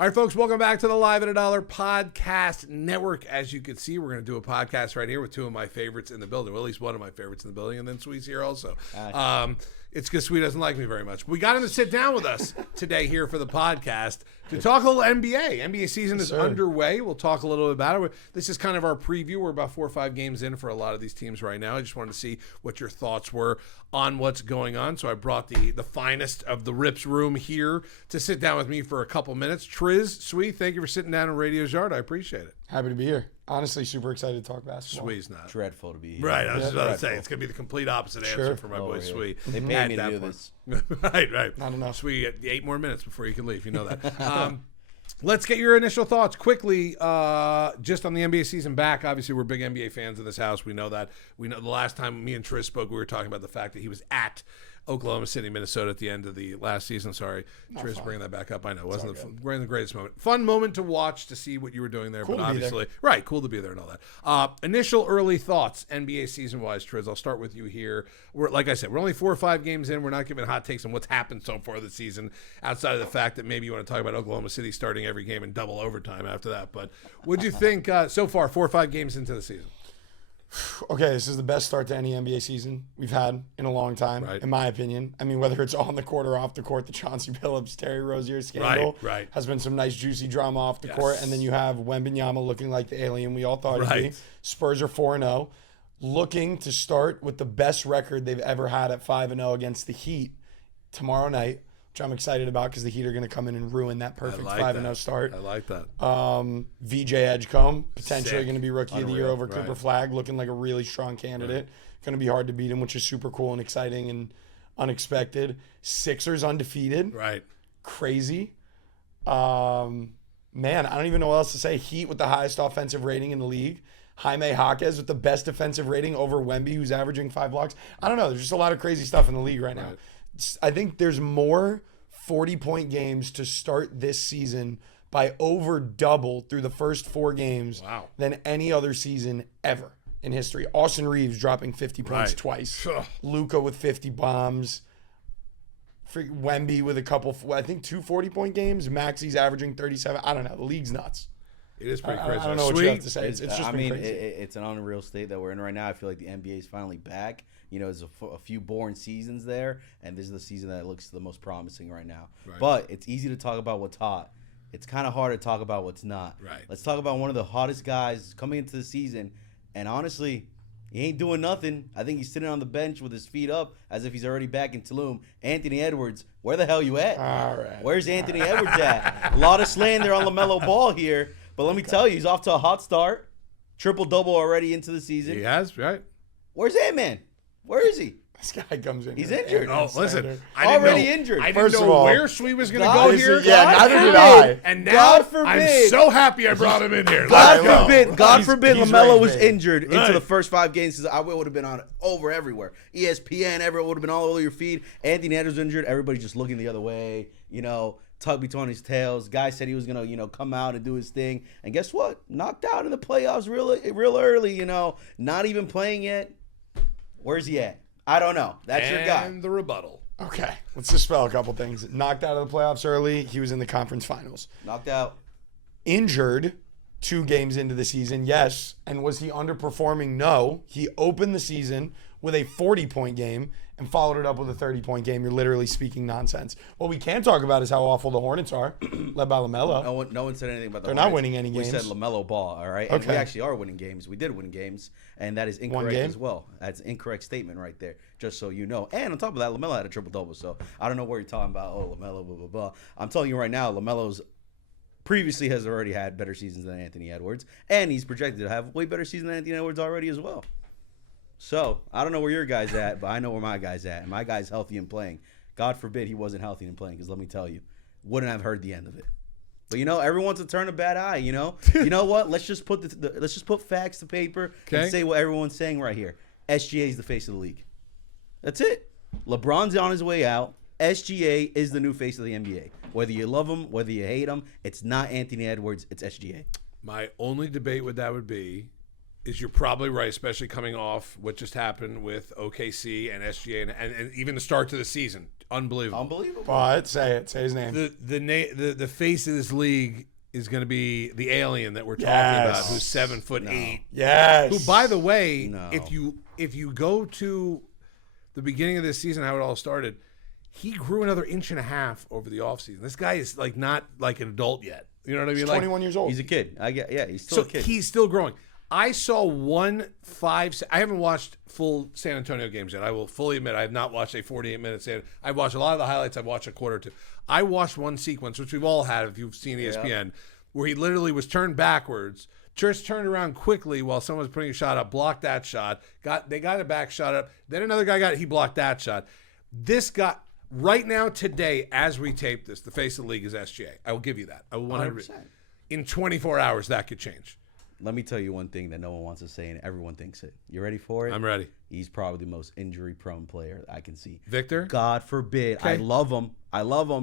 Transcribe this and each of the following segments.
All right, folks, welcome back to the Live at a Dollar Podcast Network. As you can see, we're going to do a podcast right here with two of my favorites in the building, well, at least one of my favorites in the building, and then Sweet's here also. It's because Sweet doesn't like me very much. We got him to sit down with us today here for the podcast to talk a little NBA. NBA season is underway. We'll talk a little bit about it. This is kind of our preview. We're about 4 or 5 games in for a lot of these teams right now. I just wanted to see what your thoughts were on what's going on. So I brought the finest of the Rips room here to sit down with me for a couple minutes. Trizz, Sweet, thank you for sitting down in Radio's Yard. I appreciate it. Happy to be here. Honestly, super excited to talk basketball. Sweet's not. Dreadful to be here. Right, I was just about to say, it's going to be the complete opposite answer for my boy Sweet. They paid me to do this. Right. Not enough. Sweet, 8 more minutes before you can leave. You know that. Let's get your initial thoughts quickly just on the NBA season back. Obviously, we're big NBA fans in this house. We know that. We know the last time me and Trizz spoke, we were talking about the fact that he was at Oklahoma City, Minnesota at the end of the last season. Sorry, Trizz, bringing that back up. I know. It wasn't the greatest moment. Fun moment to watch to see what you were doing there. Cool but to be obviously, there. right, cool to be there and all that. Initial early thoughts, NBA season-wise, Trizz. I'll start with you here. Like I said, we're only 4 or 5 games in. We're not giving hot takes on what's happened so far this season, outside of the fact that maybe you want to talk about Oklahoma City starting every game in double overtime after that. But what'd you think so far, 4 or 5 games into the season? Okay, this is the best start to any NBA season we've had in a long time, in my opinion. I mean, whether it's on the court or off the court, the Chauncey Billups, Terry Rozier scandal has been some nice, juicy drama off the court. And then you have Wembanyama looking like the alien we all thought he'd be. Spurs are 4-0, looking to start with the best record they've ever had at 5-0 against the Heat tomorrow night, which I'm excited about because the Heat are going to come in and ruin that perfect 5-0 start. I like that. VJ Edgecombe, potentially going to be Rookie of the Year over Cooper Flagg, looking like a really strong candidate. Going to be hard to beat him, which is super cool and exciting and unexpected. Sixers undefeated. Right. Crazy. Man, I don't even know what else to say. Heat with the highest offensive rating in the league. Jaime Jaquez with the best defensive rating over Wemby, who's averaging 5 blocks. I don't know. There's just a lot of crazy stuff in the league right now. I think there's more 40-point games to start this season by over double through the first 4 games than any other season ever in history. Austin Reeves dropping 50 points twice. Luka with 50 bombs. Wemby with a couple, I think 2 40-point games. Maxi's averaging 37. I don't know. The league's nuts. It is pretty crazy. I don't know what you have to say. It's just crazy. It's an unreal state that we're in right now. I feel like the NBA is finally back. You know, there's a few boring seasons there, and this is the season that looks the most promising right now. But it's easy to talk about what's hot. It's kind of hard to talk about what's not. Let's talk about one of the hottest guys coming into the season, and honestly, he ain't doing nothing. I think he's sitting on the bench with his feet up as if he's already back in Tulum. Anthony Edwards, where the hell you at? All right. Where's Anthony Edwards at? A lot of slander on LaMelo Ball here, but let me tell you, he's off to a hot start. Triple-double already into the season. He has, right? Where's Ant-Man? Where is he? This guy comes in. He's injured. Oh, listen. Injured. I didn't know where Sweet was going to go here. Neither did I. And now God forbid. I'm so happy I brought him in here. God forbid he's LaMelo right, was man. injured into the first 5 games because I would have been on over everywhere. ESPN, everyone would have been all over your feed. Anthony Edwards injured. Everybody's just looking the other way. You know, tug between his tails. Guy said he was going to, come out and do his thing. And guess what? Knocked out in the playoffs real early, Not even playing yet. Where's he at? I don't know. That's your guy. And the rebuttal. Okay, let's dispel a couple things. Knocked out of the playoffs early. He was in the conference finals. Knocked out. Injured 2 games into the season, yes. And was he underperforming? No. He opened the season with a 40-point game and followed it up with a 30-point game. You're literally speaking nonsense. What we can talk about is how awful the Hornets are, led by LaMelo. No one said anything about the They're Hornets. not winning any games. We said LaMelo Ball, all right? And we actually are winning games. We did win games, and that is incorrect as well. That's an incorrect statement right there, just so you know. And on top of that, LaMelo had a triple-double, so I don't know where you're talking about, LaMelo, blah, blah, blah. I'm telling you right now, LaMelo's previously has already had better seasons than Anthony Edwards, and he's projected to have way better season than Anthony Edwards already as well. So, I don't know where your guy's at, but I know where my guy's at. And my guy's healthy and playing. God forbid he wasn't healthy and playing, because let me tell you, wouldn't have heard the end of it. But everyone wants to turn a bad eye. You know what? Let's just put let's just put facts to paper and say what everyone's saying right here. SGA is the face of the league. That's it. LeBron's on his way out. SGA is the new face of the NBA. Whether you love him, whether you hate him, it's not Anthony Edwards. It's SGA. My only debate with that would be is you're probably right, especially coming off what just happened with OKC and SGA and even the start to the season. unbelievable. Unbelievable. But say his name. The face of this league is going to be the alien that we're talking about, who's 7'8". Yes. Who, by the way, if you go to the beginning of this season, how it all started, he grew another 1.5 inches over the offseason. This guy is like not like an adult yet. You know what I mean? He's 21 years old. He's a kid. He's still a kid. He's still growing. I saw I haven't watched full San Antonio games yet. I will fully admit I have not watched a 48-minute San. I've watched a lot of the highlights. I've watched a quarter or two. I watched one sequence, which we've all had if you've seen ESPN, where he literally was turned backwards. Trizz turned around quickly while someone was putting a shot up, blocked that shot. They got a back shot up. Then another guy he blocked that shot. This guy, right now, today, as we tape this, the face of the league is SGA. I will give you that. I will 100%. In 24 hours, that could change. Let me tell you one thing that no one wants to say, and everyone thinks it. You ready for it? I'm ready. He's probably the most injury-prone player I can see. Victor? God forbid. Okay. I love him.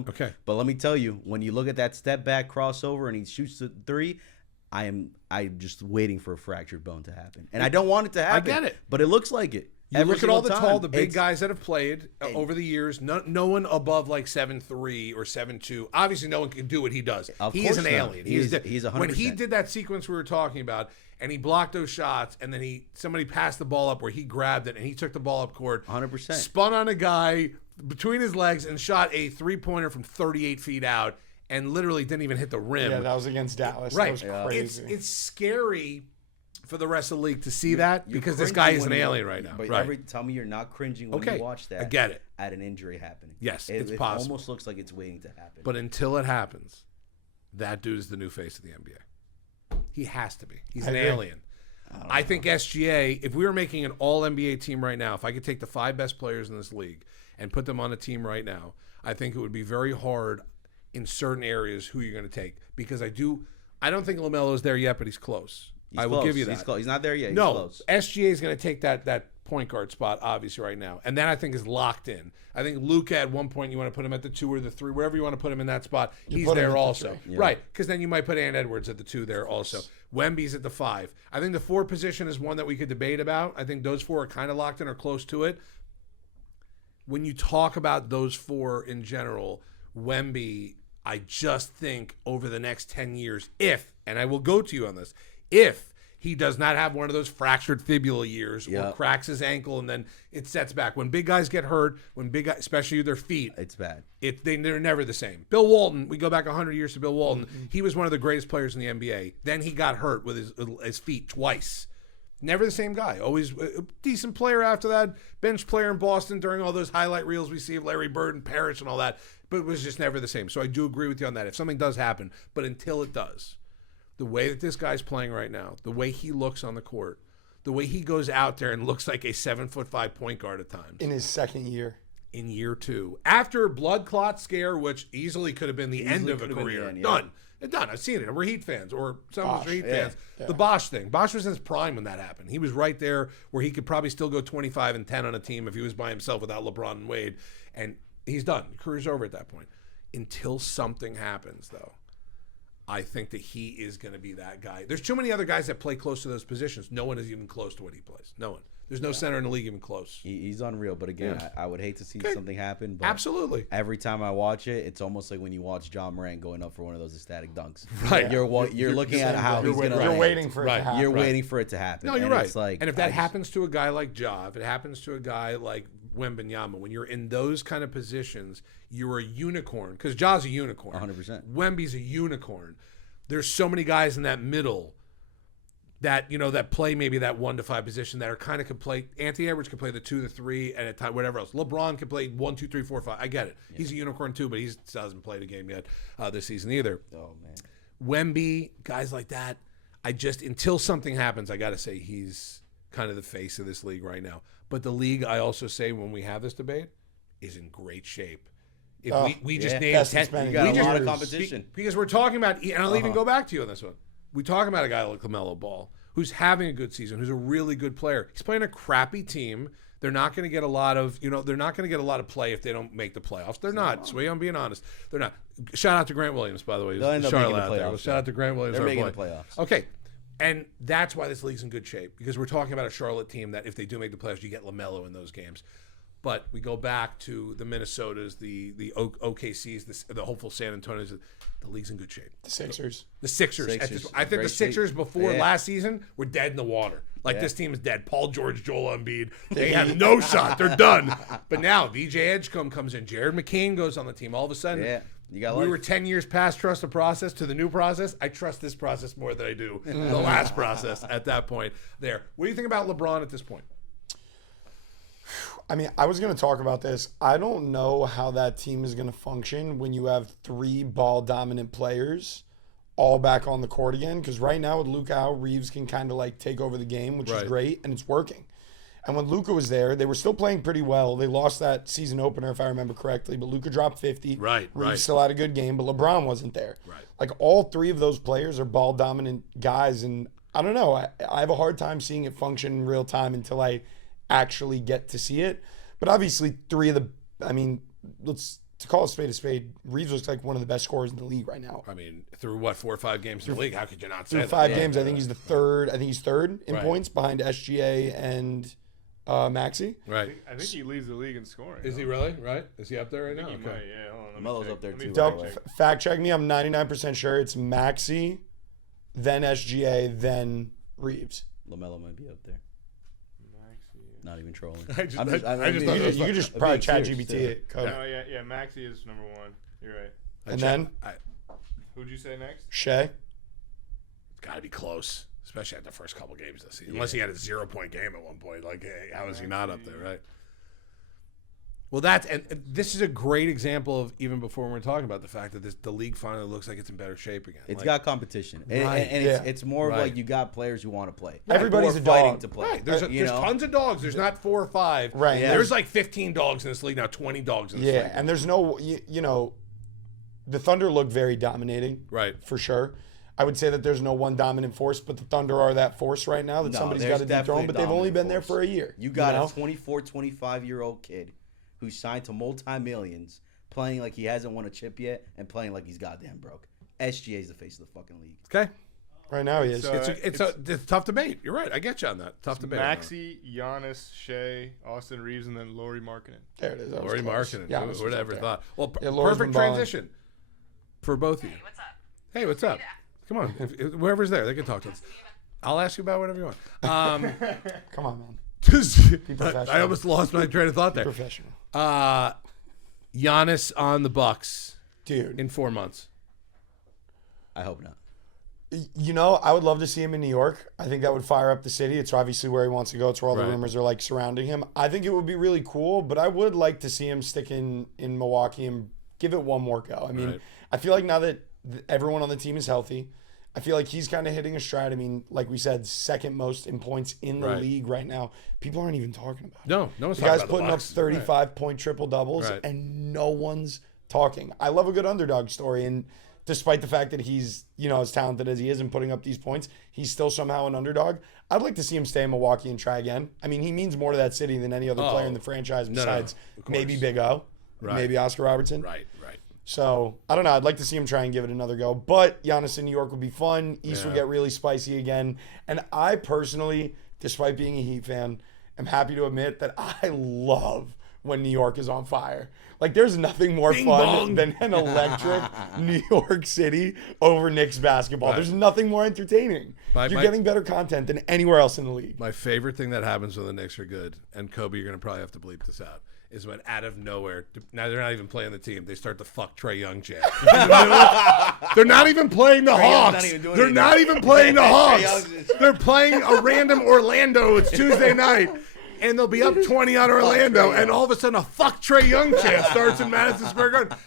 Okay. But let me tell you, when you look at that step-back crossover and he shoots the three, I'm just waiting for a fractured bone to happen. And I don't want it to happen. I get it. But it looks like it. You look at all the big guys that have played over the years. No one above like 7'3" or 7'2". Obviously, no one can do what he does. He is an alien. He's 100%. When he did that sequence we were talking about, and he blocked those shots, and then somebody passed the ball up where he grabbed it, and he took the ball up court, 100%, spun on a guy between his legs, and shot a 3-pointer from 38 feet out, and literally didn't even hit the rim. Yeah, that was against Dallas. Right. That was crazy. It's scary for the rest of the league to see that because this guy is an alien right now. But tell me you're not cringing when you watch that. I get it. At an injury happening. Yes, it's it possible. It almost looks like it's waiting to happen. But until it happens, that dude is the new face of the NBA. He has to be. He's an alien. I think SGA, if we were making an all-NBA team right now, if I could take the 5 best players in this league and put them on a team right now, I think it would be very hard in certain areas who you're going to take. Because I don't think LaMelo's there yet, but he's close. I will give you that. He's close. He's not there yet. He's no, close. SGA is going to take that point guard spot, obviously, right now. And that, I think, is locked in. I think Luka, at one point, you want to put him at the 2 or the 3, wherever you want to put him in that spot. He's there also. Yeah. Right, because then you might put Ant Edwards at the 2 there also. Wemby's at the 5. I think the 4 position is one that we could debate about. I think those 4 are kind of locked in or close to it. When you talk about those 4 in general, Wemby, I just think over the next 10 years, and I will go to you on this, if he does not have one of those fractured fibula years or cracks his ankle and then it sets back. When big guys get hurt, especially their feet, it's bad. They're never the same. Bill Walton, we go back 100 years to Bill Walton. Mm-hmm. He was one of the greatest players in the NBA. Then he got hurt with his feet twice. Never the same guy. Always a decent player after that. Bench player in Boston during all those highlight reels we see of Larry Bird and Parrish and all that. But it was just never the same. So I do agree with you on that. If something does happen, but until it does, the way that this guy's playing right now, the way he looks on the court, the way he goes out there and looks like a 7'5" point guard at times. In his second year. In year 2. After blood clot scare, which easily could have been the end of a career. Done. I've seen it. We're Heat fans, or some of us are Heat fans. Yeah. The Bosh thing. Bosh was in his prime when that happened. He was right there where he could probably still go 25 and 10 on a team if he was by himself without LeBron and Wade. And he's done. Career's over at that point. Until something happens, though, I think that he is going to be that guy. There's too many other guys that play close to those positions. No one is even close to what he plays. No one. There's no center in the league even close. He's unreal. But again, I would hate to see something happen. But absolutely. Every time I watch it, it's almost like when you watch John Morant going up for one of those ecstatic dunks. Right. You're looking at how he's going to You're waiting for it to happen. You're waiting for it to happen. No, you're right. It's like, and if that happens to a guy like Ja, if it happens to a guy like Wembanyama, when you're in those kind of positions, you're a unicorn. Because Ja's a unicorn. 100%. Wemby's a unicorn. There's so many guys in that middle that, that play maybe that 1 to 5 position that are kind of could play. Anthony Edwards could play the 2 to 3 and at time whatever else. LeBron could play 1, 2, 3, 4, 5. I get it. Yeah. He's a unicorn too, but he hasn't played a game yet this season either. Oh man. Wemby, guys like that. Until something happens, I got to say he's kind of the face of this league right now. But the league, I also say when we have this debate, is in great shape. If we just named 10, you got a lot of competition. Because we're talking about, and I'll even go back to you on this one. We talk about a guy like LaMelo Ball, who's having a good season, who's a really good player. He's playing a crappy team. They're not going to get a lot of, they're not going to get a lot of play if they don't make the playoffs. They're not. So I'm being honest. They're not. Shout out to Grant Williams, by the way. They'll end up making the playoffs. Shout out to Grant Williams. They're making the playoffs. Okay. And that's why this league's in good shape, because we're talking about a Charlotte team that if they do make the playoffs, you get LaMelo in those games. But we go back to the Minnesotas, the OKCs, the hopeful San Antonios. The league's in good shape. The Sixers. The Sixers. I think the Sixers before last season were dead in the water. Like, this team is dead. Paul George, Joel Embiid. They have no shot. They're done. But now, VJ Edgecombe comes in. Jared McCain goes on the team. All of a sudden, we were 10 years past trust the process to the new process. I trust this process more than I do the last process at that point there. What do you think about LeBron at this point? I mean, I was going to talk about this. I don't know how that team is going to function when you have 3 ball-dominant players all back on the court again. Because right now with Luka out, Reeves can kind of like take over the game, which is great, and it's working. And when Luka was there, they were still playing pretty well. They lost that season opener, if I remember correctly, but Luka dropped 50. Reeves still had a good game, but LeBron wasn't there. Like, all 3 of those players are ball-dominant guys, and I don't know. I have a hard time seeing it function in real time until I actually get to see it. But obviously, to call a spade, Reeves looks like one of the best scorers in the league right now. I mean, through 4 or 5 games in the league, how could you not say that? 5 games, I think he's the third. I think he's third in points behind SGA and Maxey. Right. I think he leads the league in scoring. Is he really? Right? Is he up there right now? He might, yeah. Hold on, Melo's up there too. Fact check me. I'm 99% sure it's Maxey, then SGA, then Reeves. LaMelo might be up there. Not even trolling. I just thought you could just probably chat GPT it. Yeah. Maxey is number 1. You're right. And then who'd you say next? Shea. It's got to be close, especially at the first couple games this season. Unless he had a 0-point game at one point. Like, hey, how is he not up there, right? Well, and this is a great example of, even before we're talking about the fact that the league finally looks like it's in better shape again. It's got competition, and it's more of like you got players who want to play. Everybody's fighting to play. Right. There's tons of dogs. There's not 4 or 5. Right. Yeah. There's like 15 dogs in this league now. 20 dogs in this league. Yeah, and there's no, the Thunder look very dominating. Right. For sure. I would say that there's no one dominant force, but the Thunder are that force right now that somebody's got to dethrone, but they've only been there for a year. You got a 24, 25-year-old kid who's signed to multi-millions, playing like he hasn't won a chip yet, and playing like he's goddamn broke. SGA is the face of the fucking league. Okay. Right now he is. It's a tough debate. You're right. I get you on that. Tough debate. Maxey, Giannis, Shea, Austin Reeves, and then Lauri Markkanen. There it is. Lauri Markkanen. Yeah, who would have ever thought? Well, Lauri's perfect transition for both of you. What's up? Hey, what's up? Come on. Whoever's there, they can talk to us. I'll ask you about whatever you want. Come on, man. I almost lost my train of thought there. Professional. Giannis on the Bucks, dude, in 4 months. I hope not. I would love to see him in New York. I think that would fire up the city. It's obviously where he wants to go. It's where all the rumors are like surrounding him. I think it would be really cool, but I would like to see him stick in Milwaukee and give it one more go. I mean, I feel like now that everyone on the team is healthy, I feel like he's kind of hitting a stride. I mean, like we said, second most in points in the league right now. People aren't even talking about it. No one's talking about the putting up 35-point triple doubles, and no one's talking. I love a good underdog story, and despite the fact that he's, as talented as he is and putting up these points, he's still somehow an underdog. I'd like to see him stay in Milwaukee and try again. I mean, he means more to that city than any other player in the franchise besides maybe Big O, maybe Oscar Robertson. Right. So, I don't know. I'd like to see him try and give it another go. But Giannis in New York would be fun. East would get really spicy again. And I personally, despite being a Heat fan, am happy to admit that I love when New York is on fire. Like, there's nothing more fun than an electric New York City over Knicks basketball. There's nothing more entertaining. You're getting better content than anywhere else in the league. My favorite thing that happens when the Knicks are good, and Kobe, you're going to probably have to bleep this out, is when out of nowhere, now they're not even playing the team, they start to fuck Trae Young chant. They're not even playing the Hawks. They're not even playing the Hawks. They're playing a random Orlando. It's Tuesday night. And they'll be up 20 on Orlando, and all of a sudden a fuck Trae Young chant starts in Madison Square Garden.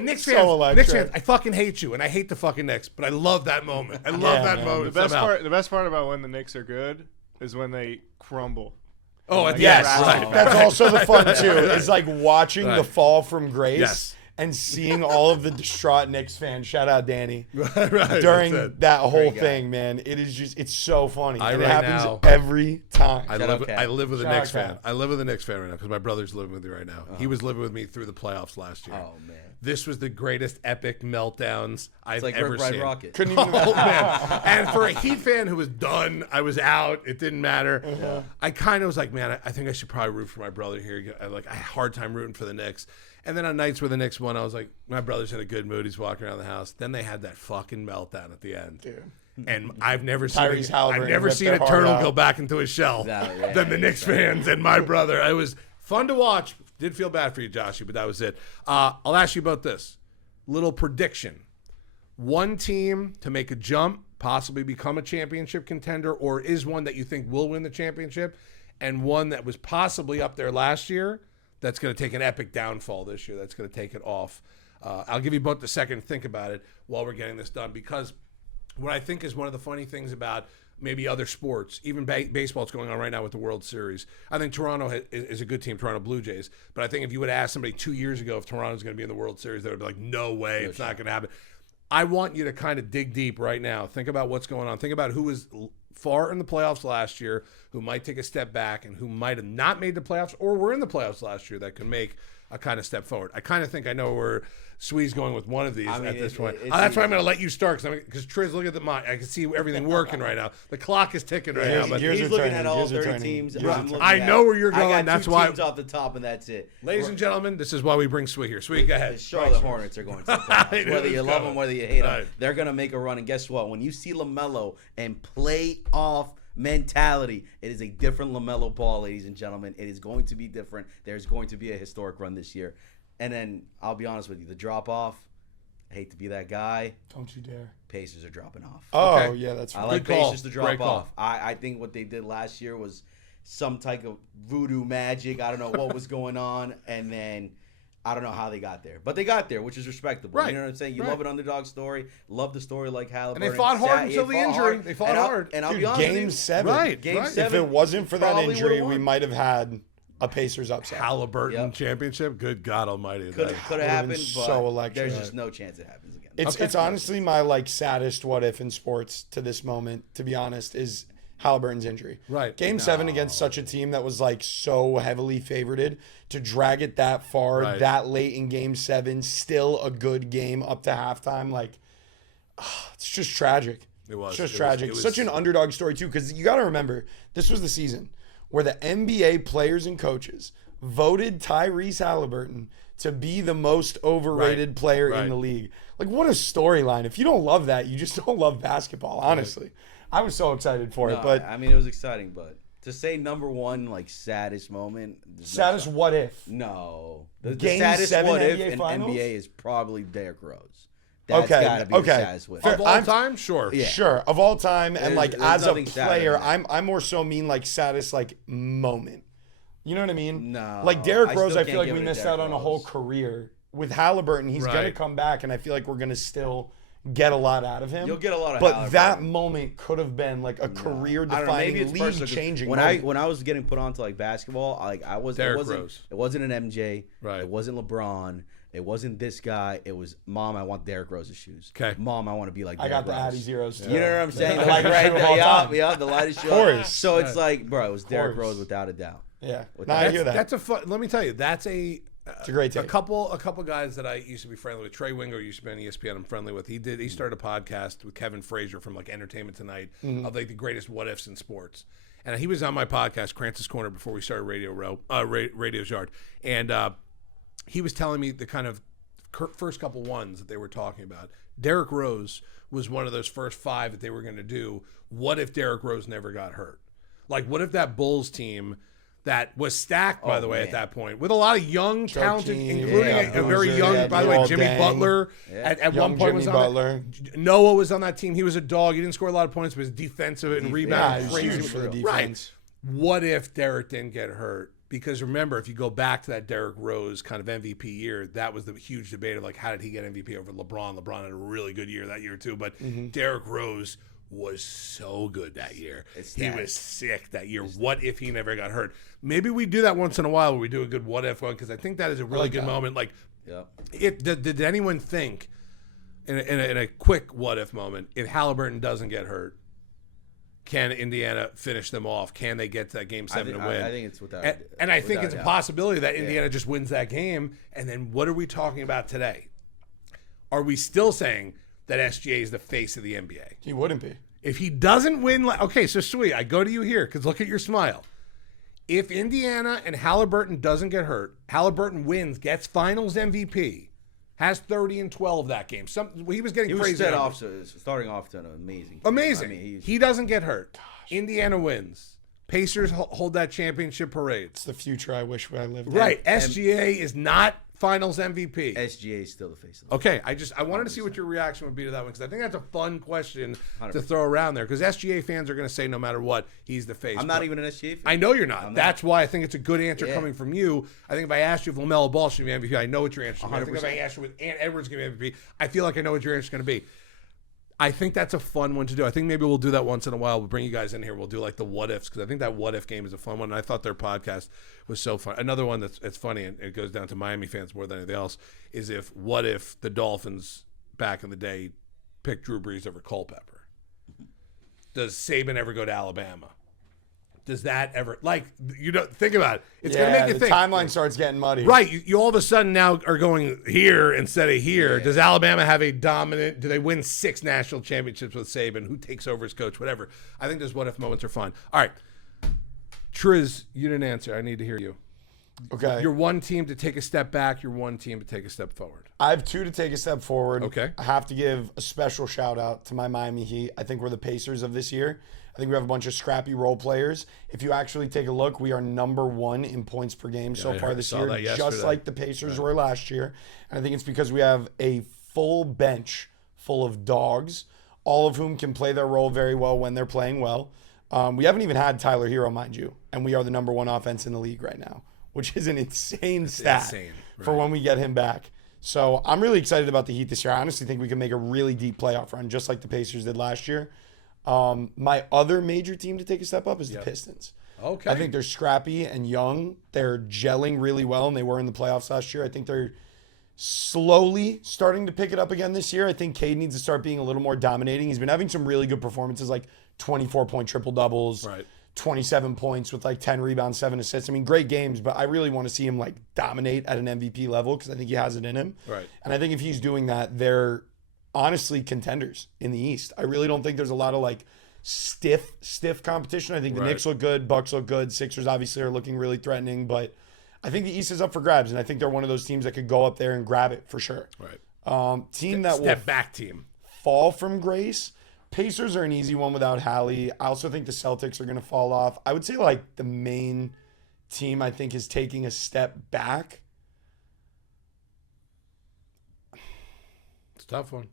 Knicks fans, I fucking hate you, and I hate the fucking Knicks, but I love that moment. I love that moment. The best part about when the Knicks are good is when they crumble. Oh, at the yes, end. That's also the fun too. It's like watching the fall from grace and seeing all of the distraught Knicks fans. Shout out Danny. During that whole thing, man, it is just—it's so funny. And it happens every time. I live with a Knicks fan. I live with a Knicks fan right now because my brother's living with me right now. He was living with me through the playoffs last year. Oh man, This was the greatest epic meltdowns I've like ever Red Ride seen. Rocket. Couldn't even Oh, man. And for a Heat fan who was done, I was out. It didn't matter. I kind of was like, man, I think I should probably root for my brother here. I had a hard time rooting for the Knicks. And then on nights where the Knicks won, I was like, my brother's in a good mood. He's walking around the house. Then they had that fucking meltdown at the end. Dude. And I've never seen a turtle go back into his shell than the Knicks fans and my brother. It was fun to watch. Did feel bad for you, Joshy, but that was it. I'll ask you about this. Little prediction. One team to make a jump, possibly become a championship contender, or is one that you think will win the championship, and one that was possibly up there last year that's going to take an epic downfall this year, that's going to take it off. I'll give you both the second to think about it while we're getting this done, because what I think is one of the funny things about maybe other sports, even baseball is going on right now with the World Series. I think Toronto is a good team, Toronto Blue Jays. But I think if you would ask somebody 2 years ago if Toronto's going to be in the World Series, they would be like, no way, it's not going to happen. I want you to kind of dig deep right now. Think about what's going on. Think about who was far in the playoffs last year, who might take a step back, and who might have not made the playoffs or were in the playoffs last year that could make a kind of step forward. I kind of think I know where Swee's going with one of these at this point. That's why I'm going to let you start, because Trizz, look at the mind. I can see everything working right now. The clock is ticking right now. But he's looking at all 30 teams. I know where you're going. I got that's two why. Teams off the top, and that's it. Ladies and gentlemen, this is why we bring Swee here. Swee, go ahead. The Charlotte Hornets are going to the playoffs. Whether you love them, whether you hate them, they're going to make a run. And guess what? When you see LaMelo and playoff mentality, it is a different LaMelo Ball, ladies and gentlemen. It is going to be different. There's going to be a historic run this year. And then I'll be honest with you, the drop off. I hate to be that guy. Don't you dare. Pacers are dropping off. Oh, okay. Yeah, that's right. I like Pacers to drop off. I think what they did last year was some type of voodoo magic. I don't know what was going on. And then I don't know how they got there. But they got there, which is respectable. Right. You know what I'm saying? You love an underdog story. Love the story like Halliburton. And they fought hard until the injury. They fought hard. And I'll be honest Game 7. Right. Game 7. If it wasn't for that injury, we might have had a Pacers upset. Halliburton championship? Good God almighty. Could have happened, but so electric. There's just no chance it happens again. It's honestly my saddest what if in sports to this moment, to be honest, is Halliburton's injury. Right. Game 7 against such a team that was so heavily favored, to drag it that far, that late in Game 7, still a good game up to halftime. It's just tragic. It was. It's just tragic. It was such an underdog story too, because you got to remember, this was the season where the NBA players and coaches voted Tyrese Halliburton to be the most overrated player in the league. What a storyline. If you don't love that, you just don't love basketball, honestly. I was so excited for it. But I mean, it was exciting, but to say number one, saddest moment. Saddest what if? No. The Game saddest 7 what if NBA in Finals? NBA is probably Derrick Rose. That's got to be the saddest what if. Of all time? Sure. Yeah. Sure. Of all time. And as a player, I'm more so mean saddest moment. You know what I mean? No. Derrick Rose, I feel like we missed out on a whole career. With Halliburton, he's going to come back, and I feel like we're going to still get a lot out of him. You'll get a lot of But that moment could have been a career-defining, league-changing moment. When I was getting put onto basketball, I was Derrick Rose. It wasn't an MJ. Right. It wasn't LeBron. It wasn't this guy. It was, Mom, I want Derrick Rose's shoes. Okay. Mom, I want to be like I Derrick got the Rose. Addy Zeros too. You know what I'm saying? The lightest shoe of all time. Yeah, the lightest shoe. Of course. So it's bro, it was Derrick Rose without a doubt. Yeah. I hear that. That's a fun. Let me tell you, that's it's a great take. A couple guys that I used to be friendly with. Trey Wingo used to be on ESPN. I'm friendly with. He started a podcast with Kevin Frazier from Entertainment Tonight of the greatest what ifs in sports. And he was on my podcast, Crance's Corner, before we started Radio's Yard. And he was telling me the kind of first couple ones that they were talking about. Derrick Rose was one of those first 5 that they were going to do. What if Derrick Rose never got hurt? What if that Bulls team that was stacked, by the way, at that point, with a lot of young, talented, including a very young, by the way, Jimmy Butler at one point was on it. Noah was on that team. He was a dog. He didn't score a lot of points, but his defensive and rebound crazy for the defense. Right. What if Derrick didn't get hurt? Because remember, if you go back to that Derrick Rose kind of MVP year, that was the huge debate of how did he get MVP over LeBron? LeBron had a really good year that year too, but Derrick Rose was so good that year. He was sick that year. What if he never got hurt? Maybe we do that once in a while where we do a good what if one, because I think that is a really good moment. Did anyone think in a quick what if moment, if Halliburton doesn't get hurt, can Indiana finish them off? Can they get to that Game 7 and win? I think it's without. And I think it's a possibility that Indiana just wins that game. And then what are we talking about today? are we still saying that SGA is the face of the NBA? He wouldn't be. If he doesn't win, okay, so sweet. I go to you here because look at your smile. If Indiana and Halliburton doesn't get hurt, Halliburton wins, gets Finals MVP, has 30 and 12 that game. He was getting crazy. Starting off to an amazing. Amazing. I mean, he doesn't get hurt. Indiana wins. Pacers hold that championship parade. It's the future I wish I lived in. Right. SGA is not Finals MVP. SGA is still the face of the Okay, I wanted to see what your reaction would be to that one because I think that's a fun question to throw around there because SGA fans are going to say no matter what, he's the face. I'm not even an SGA fan. I know you're not. That's why I think it's a good answer coming from you. I think if I asked you if LaMelo Ball should be MVP, I know what your answer is. I think if I asked you with Ant Edwards going to be MVP, I feel like I know what your answer is going to be. I think that's a fun one to do. I think maybe we'll do that once in a while. We'll bring you guys in here. We'll do like the what ifs because I think that what if game is a fun one. And I thought their podcast was so fun. Another one that's funny and it goes down to Miami fans more than anything else is what if the Dolphins back in the day picked Drew Brees over Culpepper? Does Saban ever go to Alabama? Does that ever think about it. It's going to make you think. The timeline starts getting muddy. Right. You all of a sudden now are going here instead of here. Yeah. Does Alabama have a dominant, do they win 6 national championships with Saban? Who takes over as coach? Whatever. I think those what if moments are fun. All right. Trizz, you didn't answer. I need to hear you. Okay. You're one team to take a step back. You're one team to take a step forward. I have 2 to take a step forward. Okay. I have to give a special shout out to my Miami Heat. I think we're the Pacers of this year. I think we have a bunch of scrappy role players. If you actually take a look, we are number 1 in points per game so far this year, just like the Pacers were last year. And I think it's because we have a full bench full of dogs, all of whom can play their role very well when they're playing well. We haven't even had Tyler Hero, mind you, and we are the number 1 offense in the league right now, which is an insane stat for when we get him back. So I'm really excited about the Heat this year. I honestly think we can make a really deep playoff run, just like the Pacers did last year. My other major team to take a step up is the Pistons. Okay. I think they're scrappy and young. They're gelling really well, and they were in the playoffs last year. I think they're slowly starting to pick it up again this year. I think Cade needs to start being a little more dominating. He's been having some really good performances, like 24-point triple-doubles, 27 points with like 10 rebounds, 7 assists. I mean, great games, but I really want to see him like dominate at an MVP level because I think he has it in him. Right. And I think if he's doing that, they're honestly contenders in the East. I really don't think there's a lot of like stiff competition. I think the Knicks look good, Bucks look good, Sixers obviously are looking really threatening, but I think the East is up for grabs, and I think they're one of those teams that could go up there and grab it for sure. Right. Team that will step back team fall from grace. Pacers are an easy one without Hallie. I also think the Celtics are going to fall off. I would say like the main team I think is taking a step back. It's a tough one.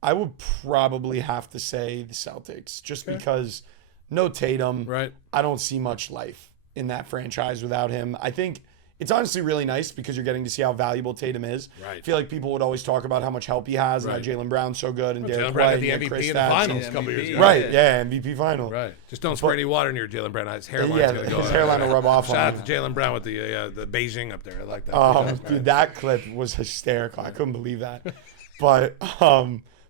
I would probably have to say the Celtics just because no Tatum. Right. I don't see much life in that franchise without him. I think it's honestly really nice because you're getting to see how valuable Tatum is. Right. I feel like people would always talk about how much help he has and how Jaylen Brown's so good and Derek Jaylen Brown had White the and MVP Chris in the finals a couple years ago. Right, yeah, MVP final. Right. Just don't spray any water near Jaylen Brown. His hairline's going to go. His hairline will rub off Shout on out to Jaylen Brown with the Beijing up there. I like that. Dude, that clip was hysterical. I couldn't believe that. But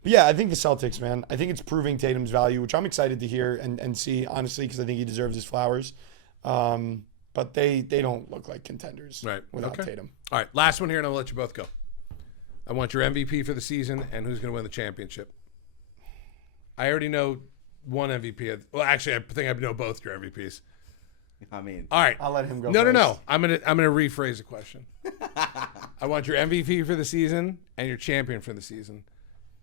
yeah, I think the Celtics, man. I think it's proving Tatum's value, which I'm excited to hear and see, honestly, because I think he deserves his flowers. But they don't look like contenders without Tatum. All right, last one here, and I'll let you both go. I want your MVP for the season and who's going to win the championship. I already know one MVP. Well, actually, I think I know both your MVPs. I mean, all right. I'll let him go. No. I'm gonna rephrase the question. I want your MVP for the season and your champion for the season.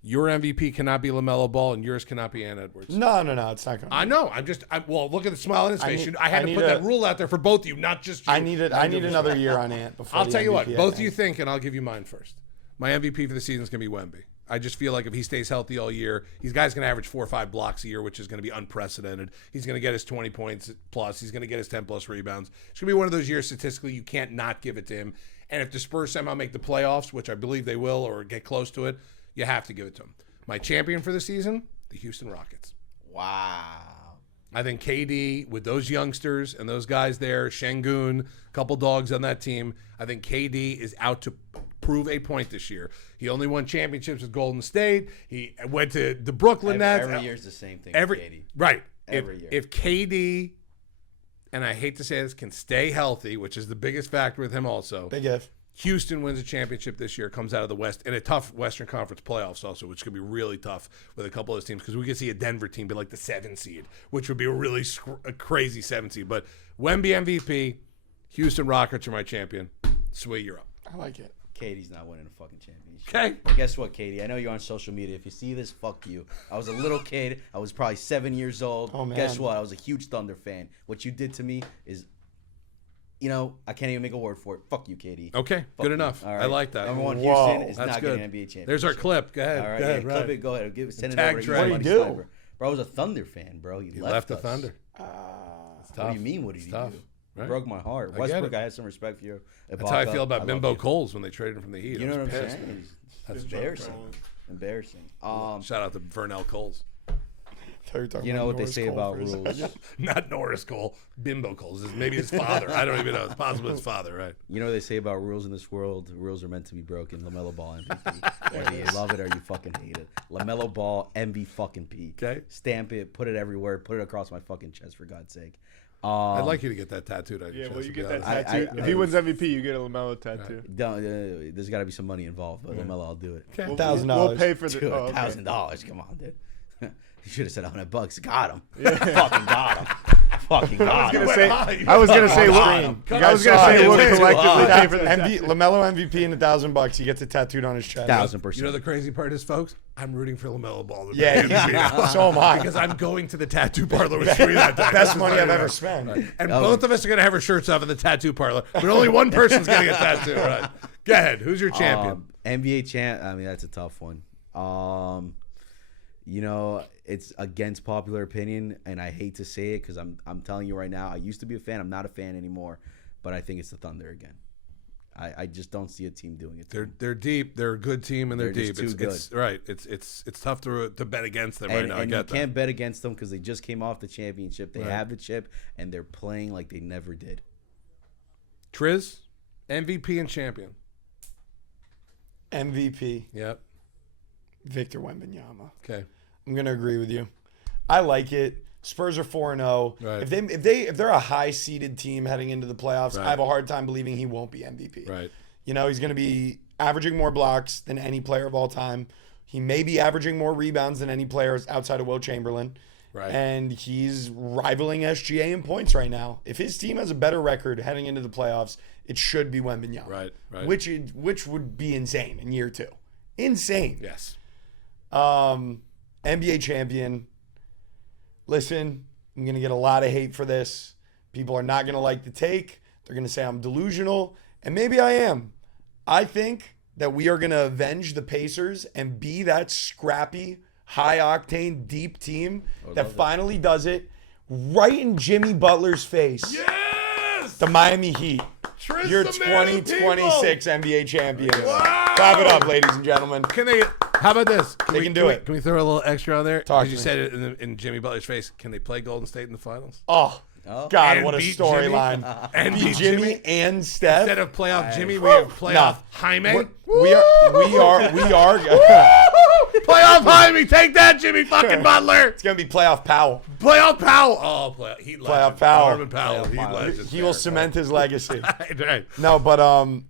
Your MVP cannot be LaMelo Ball, and yours cannot be Ant Edwards. No, it's not going to. I know. Well, look at the smile on his face. I had to put that rule out there for both of you, not just you. I need another year on Ant before I'll tell you what. MVP Both of you think, and I'll give you mine first. My MVP for the season is going to be Wemby. I just feel like if he stays healthy all year, he's going to average 4 or 5 blocks a year, which is going to be unprecedented. He's going to get his 20 points plus. He's going to get his 10 plus rebounds. It's going to be one of those years statistically you can't not give it to him. And if the Spurs somehow make the playoffs, which I believe they will, or get close to it, you have to give it to him. My champion for the season, the Houston Rockets. Wow. I think KD, with those youngsters and those guys there, Şengün, a couple dogs on that team, I think KD is out to prove a point this year. He only won championships with Golden State. He went to the Brooklyn Nets. Every year's the same thing with KD. Right. Every year. If KD, and I hate to say this, can stay healthy, which is the biggest factor with him also. Big if. Houston wins a championship this year, comes out of the West, in a tough Western Conference playoffs also, which could be really tough with a couple of those teams, because we could see a Denver team be like the 7 seed, which would be a crazy 7 seed. But Wemby MVP, Houston Rockets are my champion. Sweet, you're up. I like it. Katie's not winning a fucking championship. Okay. But guess what, Katie? I know you're on social media. If you see this, fuck you. I was a little kid. I was probably 7 years old. Oh, man. Guess what? I was a huge Thunder fan. What you did to me is, I can't even make a word for it. Fuck you, Katie. Okay, Fuck good you. enough. All right. I like that. Number one, Whoa. Houston is That's not good. getting an NBA championship. There's our clip. Go ahead. All right, Go ahead, clip it. Go ahead. Send it Tag over to Trey. What do you do? Bro, I was a Thunder fan, bro. He left the us. Thunder. What do you mean? What did he do? Right. Broke my heart. I get Westbrook, it. I had some respect for you. That's how I feel about love Bimbo you. Coles when they traded him from the Heat. You I know was what I'm pissed. saying? That's Embarrassing. Embarrassing. Shout out to Vernell Coles. You know what they say about rules. Not Norris Cole. Bimbo Coles. Maybe his father. I don't even know. It's possible his father, right? You know what they say about rules in this world? Rules are meant to be broken. LaMelo Ball MVP. Whether you love it or you fucking hate it. LaMelo Ball MVP fucking P. Okay. Stamp it. Put it everywhere. Put it across my fucking chest, for God's sake. I'd like you to get that tattooed on your Yeah, chest. well, you to be get that honest. tattoo. I- If he wins MVP, you get a LaMelo tattoo. There's got to be some money involved, but LaMelo, I'll do it. Okay. $1,000. We'll pay for the Dude, oh, okay. $1,000. Come on, dude. You should have said $100. Got him. Fucking got him. Fucking got him. I was gonna say Stream. we'll You guys saw it. collectively pay for the LaMelo MVP and $1,000. He gets it tattooed on his chest. 1,000%. You know the crazy part is, folks, I'm rooting for LaMelo Ball. To Yeah, be MVP. so am I. Because I'm going to the tattoo parlor with Sweet that day. Best money I've ever spent. And both of us are going to have our shirts off in the tattoo parlor, but only one person's getting a tattoo. Right? Go ahead. Who's your champion? NBA champ. I mean, that's a tough one. It's against popular opinion, and I hate to say it because I'm telling you right now, I used to be a fan. I'm not a fan anymore, but I think it's the Thunder again. I just don't see a team doing it. They're deep. They're a good team, and they're They're deep. just too It's right. It's tough to bet against them right now. I And get you that. can't bet against them because they just came off the championship. They Right. have the chip, and they're playing like they never did. Trizz, MVP and champion. MVP, Yep. Victor Wembanyama. Okay. I'm gonna agree with you. I like it. Spurs are 4-0. Right. If they're a high seeded team heading into the playoffs, Right. I have a hard time believing he won't be MVP. Right. He's gonna be averaging more blocks than any player of all time. He may be averaging more rebounds than any player outside of Will Chamberlain. Right. And he's rivaling SGA in points right now. If his team has a better record heading into the playoffs, it should be Wembanyama. Right. Right. Which would be insane in year 2. Insane. Yes. NBA champion. Listen, I'm going to get a lot of hate for this. People are not going to like the take. They're going to say I'm delusional. And maybe I am. I think that we are going to avenge the Pacers and be that scrappy, high-octane, deep team that finally does it right in Jimmy Butler's face. Yes. The Miami Heat. Trizz Your the man of the 2026 NBA champions. Wow. Clap it up, ladies and gentlemen. Can they? How about this? They can do it. Can we throw a little extra on there? Talk Because you to said it in Jimmy Butler's face. Can they play Golden State in the finals? Oh, Oh. God, And what a beat storyline. And Beat beat Jimmy and Steph. Instead of playoff Jimmy, we have playoff Jaime. We are. Playoff Jaime. Take that, Jimmy fucking Butler. It's gonna be playoff Powell. Playoff Powell. Oh, Heat legend. Playoff Powell. Norman Powell. Playoff Heat Powell. legend. He will cement his legacy. Right. No, but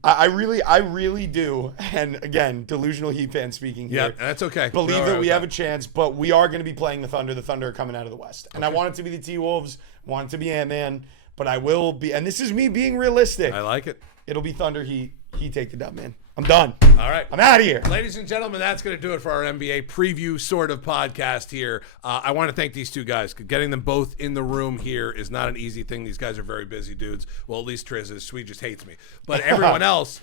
I really do. And again, delusional Heat fan speaking Yeah, here. that's okay. Believe We're all that right we with have a chance, but we are going to be playing the Thunder. The Thunder are coming out of the West, and I want it to be the T-Wolves. Want it to be Ant-Man, but I will be. And this is me being realistic. I like it. It'll be Thunder Heat. Heat take the dub, man. I'm done. All right. I'm out of here. Ladies and gentlemen, that's going to do it for our NBA preview sort of podcast here. I want to thank these two guys. Getting them both in the room here is not an easy thing. These guys are very busy dudes. Well, at least Trizz is. Sweet just hates me. But everyone else,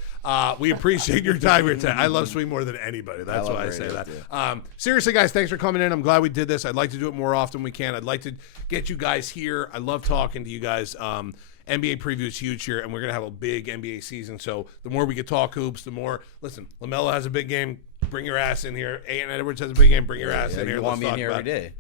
we appreciate your time here today. I love Sweet more than anybody. That's why I say that. Seriously, guys, thanks for coming in. I'm glad we did this. I'd like to do it more often than we can. I'd like to get you guys here. I love talking to you guys. NBA preview is huge here, and we're going to have a big NBA season. So the more we can talk hoops, the more. Listen, LaMelo has a big game. Bring your ass in here. Anthony Edwards has a big game. Bring your ass in here. You want me in here every day.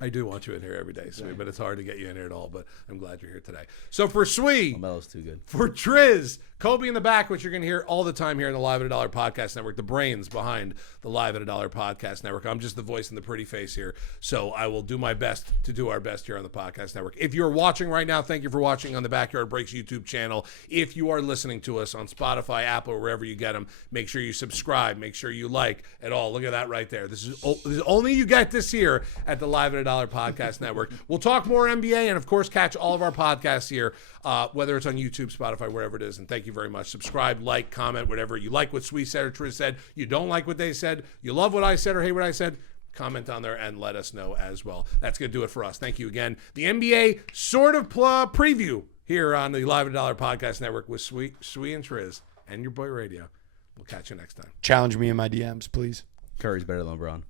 I do want you in here every day, Swee, but it's hard to get you in here at all. But I'm glad you're here today. So for Swee, LaMelo's too good. For Trizz, Kobe in the back, which you're going to hear all the time here in the Live at a Dollar Podcast Network, the brains behind the Live at a Dollar Podcast Network. I'm just the voice and the pretty face here, so I will do my best to do our best here on the Podcast Network. If you're watching right now, thank you for watching on the Backyard Breaks YouTube channel. If you are listening to us on Spotify, Apple, or wherever you get them, make sure you subscribe, make sure you like it all. Look at that right there. This is only you get this here at the Live at a Dollar Podcast Network. We'll talk more NBA and, of course, catch all of our podcasts here, whether it's on YouTube, Spotify, wherever it is. And thank you very much. Subscribe, like, comment, whatever. You like what Swee said or Trizz said. You don't like what they said. You love what I said or hate what I said. Comment on there and let us know as well. That's going to do it for us. Thank you again. The NBA sort of preview here on the Live at a Dollar Podcast Network with Swee and Trizz and your boy Radio. We'll catch you next time. Challenge me in my DMs, please. Curry's better than LeBron.